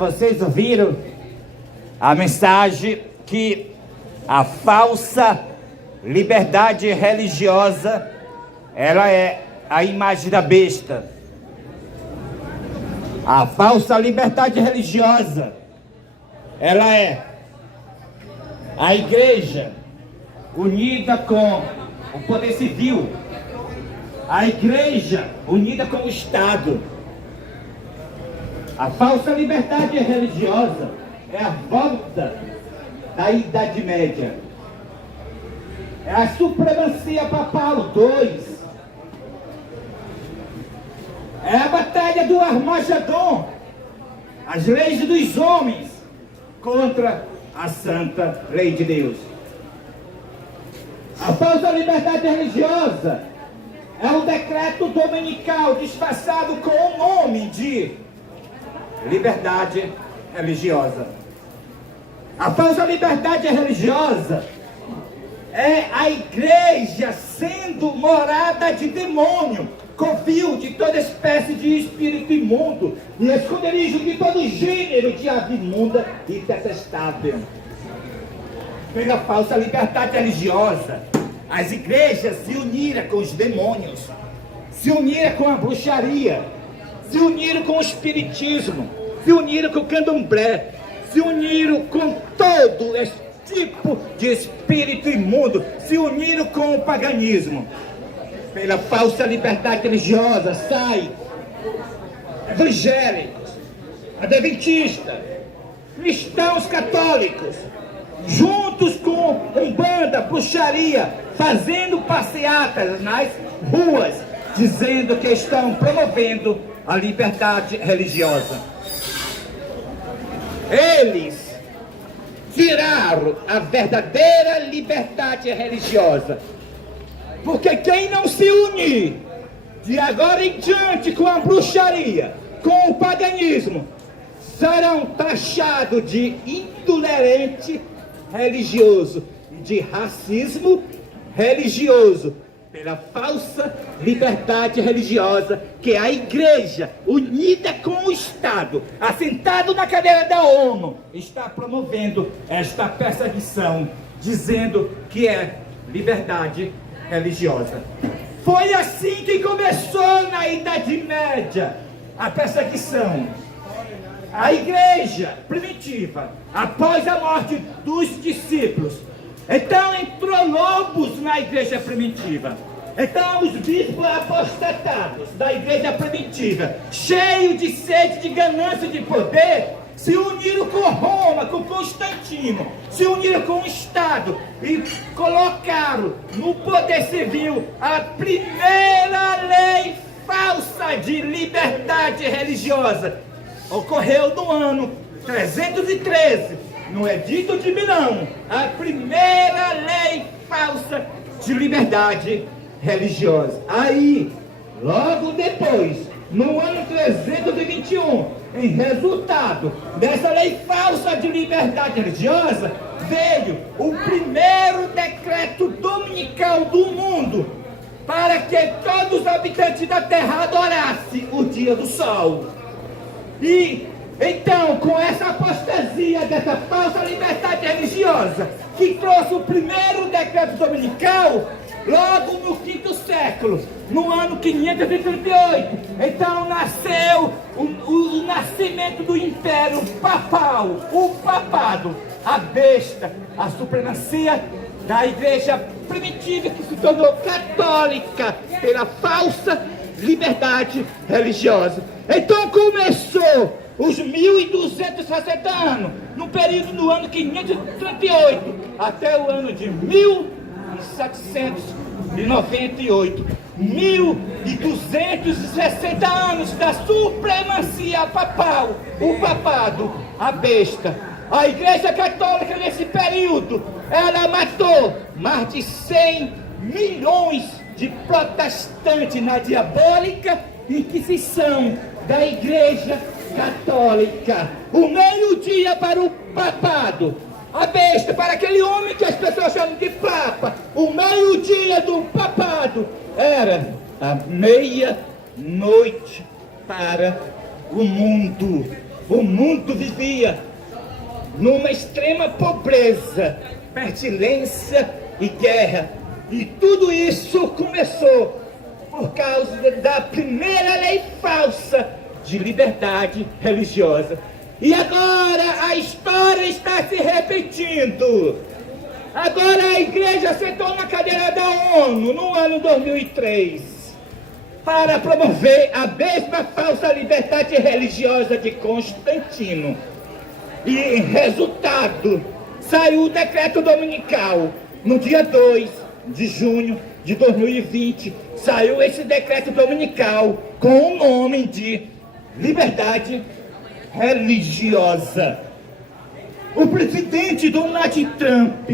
vocês ouviram a mensagem que a falsa liberdade religiosa, ela é a imagem da besta. A falsa liberdade religiosa, ela é a igreja unida com o poder civil, a igreja unida com o Estado. A falsa liberdade religiosa é a volta da Idade Média. É a supremacia papal 2. É a batalha do Armagedon. As leis dos homens contra a santa lei de Deus. A falsa liberdade religiosa é um decreto dominical disfarçado com o nome de liberdade religiosa. A falsa liberdade religiosa é a igreja sendo morada de demônio, covil de toda espécie de espírito imundo e esconderijo de todo gênero de ave imunda e detestável. Pela falsa liberdade religiosa, as igrejas se uniram com os demônios, se uniram com a bruxaria, se uniram com o espiritismo, se uniram com o candomblé, se uniram com todo esse tipo de espírito imundo, se uniram com o paganismo. Pela falsa liberdade religiosa sai evangélicos, adventistas, cristãos católicos, juntos com umbanda, bruxaria, fazendo passeatas nas ruas, dizendo que estão promovendo a liberdade religiosa. Eles tiraram a verdadeira liberdade religiosa, porque quem não se unir de agora em diante com a bruxaria, com o paganismo, serão taxados de intolerante religioso, de racismo religioso, pela falsa liberdade religiosa que a igreja, unida com o Estado, assentado na cadeira da ONU, está promovendo esta perseguição, dizendo que é liberdade religiosa. Foi assim que começou na Idade Média a perseguição. A igreja primitiva, após a morte dos discípulos, então entrou lobos na igreja primitiva. Então os bispos apostatados da igreja primitiva, cheios de sede, de ganância de poder, se uniram com Roma, com Constantino, se uniram com o Estado e colocaram no poder civil a primeira lei falsa de liberdade religiosa. Ocorreu no ano 313, no Edito de Milão, a primeira lei falsa de liberdade religiosa. Aí, logo depois, no ano 321, em resultado dessa lei falsa de liberdade religiosa, veio o primeiro decreto dominical do mundo para que todos os habitantes da terra adorassem o dia do sol. E então, com essa apostasia dessa falsa liberdade religiosa, que trouxe o primeiro decreto dominical, logo no quinto século, no ano 538, então nasceu o nascimento do Império Papal, o papado, a besta, a supremacia da igreja primitiva que se tornou católica pela falsa liberdade religiosa. Então começou os 1260 anos, no período do ano 538 até o ano de 1798, 1260 anos da supremacia papal, o papado, a besta. A igreja católica nesse período, ela matou mais de 100 milhões de protestantes na diabólica Inquisição da igreja católica. O meio-dia para o papado, a besta para aquele homem que as pessoas chamam de papa. O meio-dia do papado era a meia-noite para o mundo. o mundo vivia numa extrema pobreza, pestilência e guerra. E tudo isso começou por causa da primeira lei falsa de liberdade religiosa. E agora a história está se repetindo. Agora a igreja sentou na cadeira da ONU no ano 2003 para promover a mesma falsa liberdade religiosa de Constantino. E em resultado, saiu o decreto dominical no dia 2 de junho de 2020. Saiu esse decreto dominical com o nome de liberdade religiosa. O presidente Donald Trump,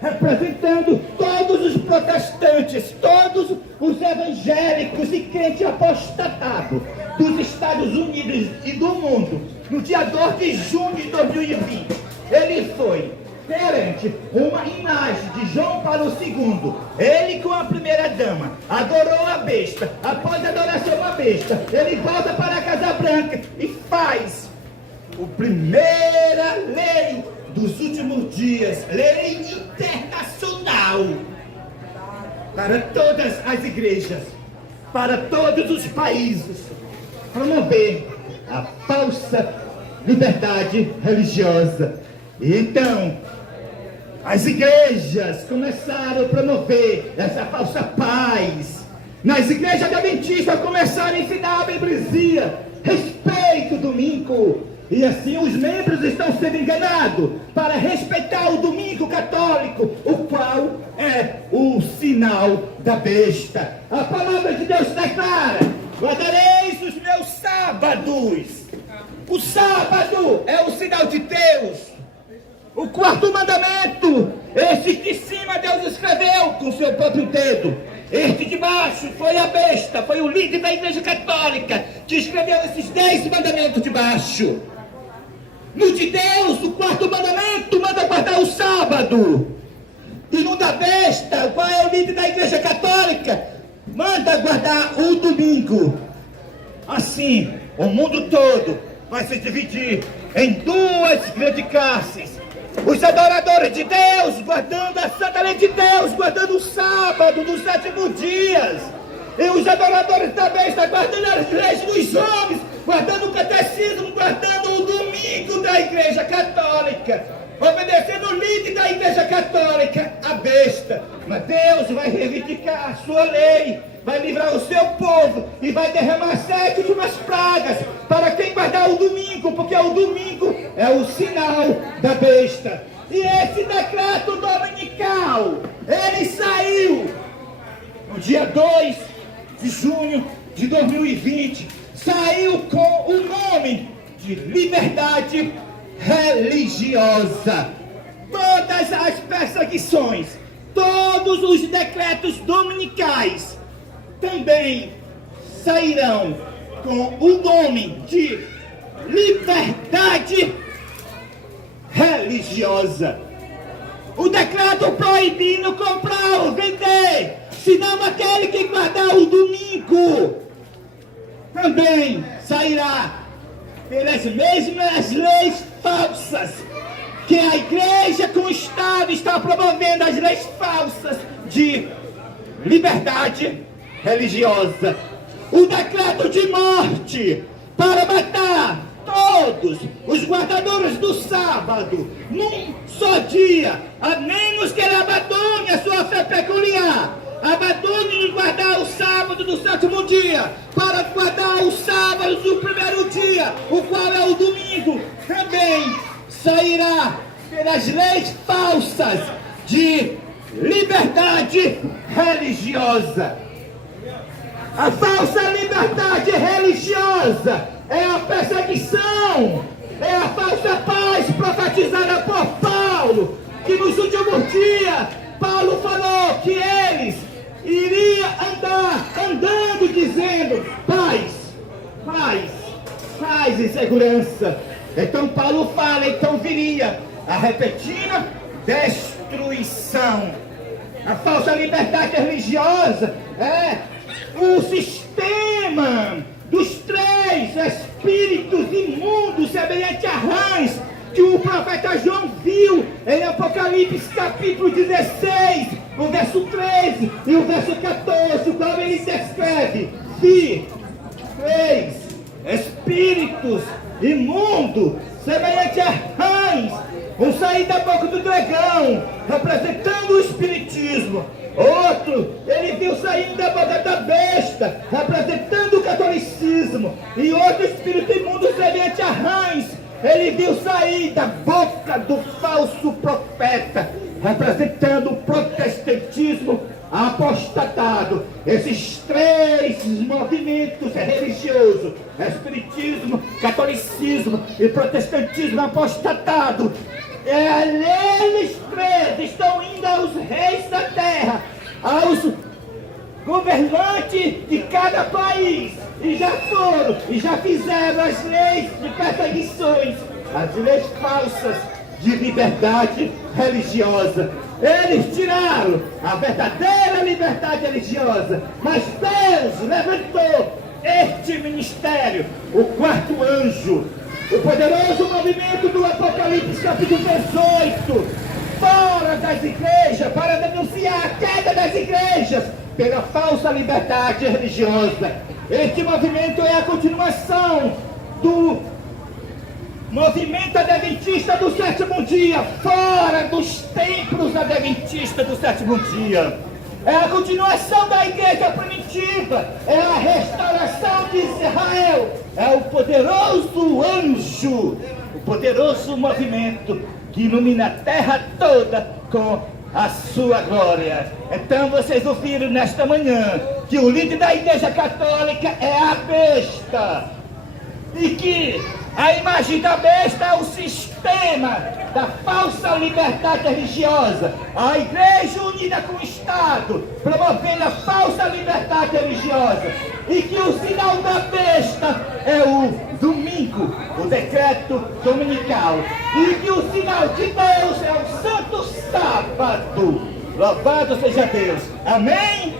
representando todos os protestantes, todos os evangélicos e crentes apostatados dos Estados Unidos e do mundo, no dia 2 de junho de 2020, ele foi perante uma imagem de João Paulo II, ele com a primeira dama, adorou a besta. Após a adoração à besta, ele volta para a Casa Branca e faz a primeira lei dos últimos dias, lei internacional, para todas as igrejas, para todos os países, promover a falsa liberdade religiosa. E então, as igrejas começaram a promover essa falsa paz. Nas igrejas adventistas começaram a ensinar a membresia, respeito ao domingo. E assim os membros estão sendo enganados para respeitar o domingo católico, o qual é o sinal da besta. A palavra de Deus declara: guardareis os meus sábados. O sábado é o sinal de Deus. O quarto mandamento, esse de cima Deus escreveu com seu próprio dedo. Este de baixo foi a besta, foi o líder da Igreja Católica que escreveu esses 10 mandamentos de baixo. No de Deus, o quarto mandamento manda guardar o sábado. E no da besta, qual é o líder da Igreja Católica? Manda guardar o domingo. Assim, o mundo todo vai se dividir em duas grandes classes. Os adoradores de Deus, guardando a santa lei de Deus, guardando o sábado dos 7 dias. E os adoradores da besta, guardando as leis dos homens, guardando o catecismo, guardando o domingo da Igreja Católica, obedecendo o líder da Igreja Católica, a besta. Mas Deus vai reivindicar a sua lei, vai livrar o seu povo e vai derramar 7 últimas pragas para quem guardar o domingo, porque o domingo é o sinal da besta. E esse decreto dominical, ele saiu no dia 2 de junho de 2020, saiu com o nome de liberdade religiosa. Todas as perseguições, todos os decretos dominicais também sairão com o nome de liberdade religiosa. O decreto proibindo comprar ou vender, senão aquele que guardar o domingo, também sairá pelas mesmas leis falsas que a igreja com o Estado está promovendo, as leis falsas de liberdade religiosa. O decreto de morte para matar todos os guardadores do sábado num só dia, a menos que ele abandone a sua fé peculiar, abandone de guardar o sábado do 7º dia para guardar o sábado do 1º dia, o qual é o domingo. Também sairá pelas leis falsas de liberdade religiosa. A falsa liberdade religiosa é a perseguição, é a falsa paz profetizada por Paulo, que nos últimos dias Paulo falou que eles iriam andando dizendo paz e segurança. Então Paulo fala, então viria a repentina destruição. A falsa liberdade religiosa é o sistema dos 3 espíritos imundos semelhantes a rãs, que o profeta João viu em Apocalipse capítulo 16, o verso 13 e o verso 14, o qual ele descreve: vi 3 espíritos imundos semelhantes a rãs, vão sair da boca do dragão, representando o espiritismo. Outro, ele viu saindo da boca da besta, representando o catolicismo. E outro espírito imundo semelhante a rãs, ele viu sair da boca do falso profeta, representando o protestantismo apostatado. Esses 3 movimentos religiosos, espiritismo, catolicismo e protestantismo apostatado, eles 3 estão indo aos reis da terra, aos governantes de cada país, e já foram, e já fizeram as leis de perseguições, as leis falsas de liberdade religiosa. Eles tiraram a verdadeira liberdade religiosa, mas Deus levantou este ministério, o 4º anjo, o poderoso movimento do Apocalipse capítulo 18, fora das igrejas, para denunciar a queda das igrejas pela falsa liberdade religiosa. Este movimento é a continuação do movimento adventista do 7º dia, fora dos templos adventistas do 7º dia. É a continuação da igreja primitiva, é a restauração de Israel, é o poderoso anjo, o poderoso movimento que ilumina a terra toda com a sua glória. Então vocês ouviram nesta manhã que o líder da igreja católica é a besta, e que a imagem da besta é o sistema da falsa liberdade religiosa, a igreja unida com o Estado, promovendo a falsa liberdade religiosa, e que o sinal da besta é o domingo, o decreto dominical, e que o sinal de Deus é o santo sábado. Louvado seja Deus. Amém?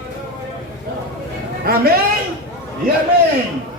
Amém? E amém.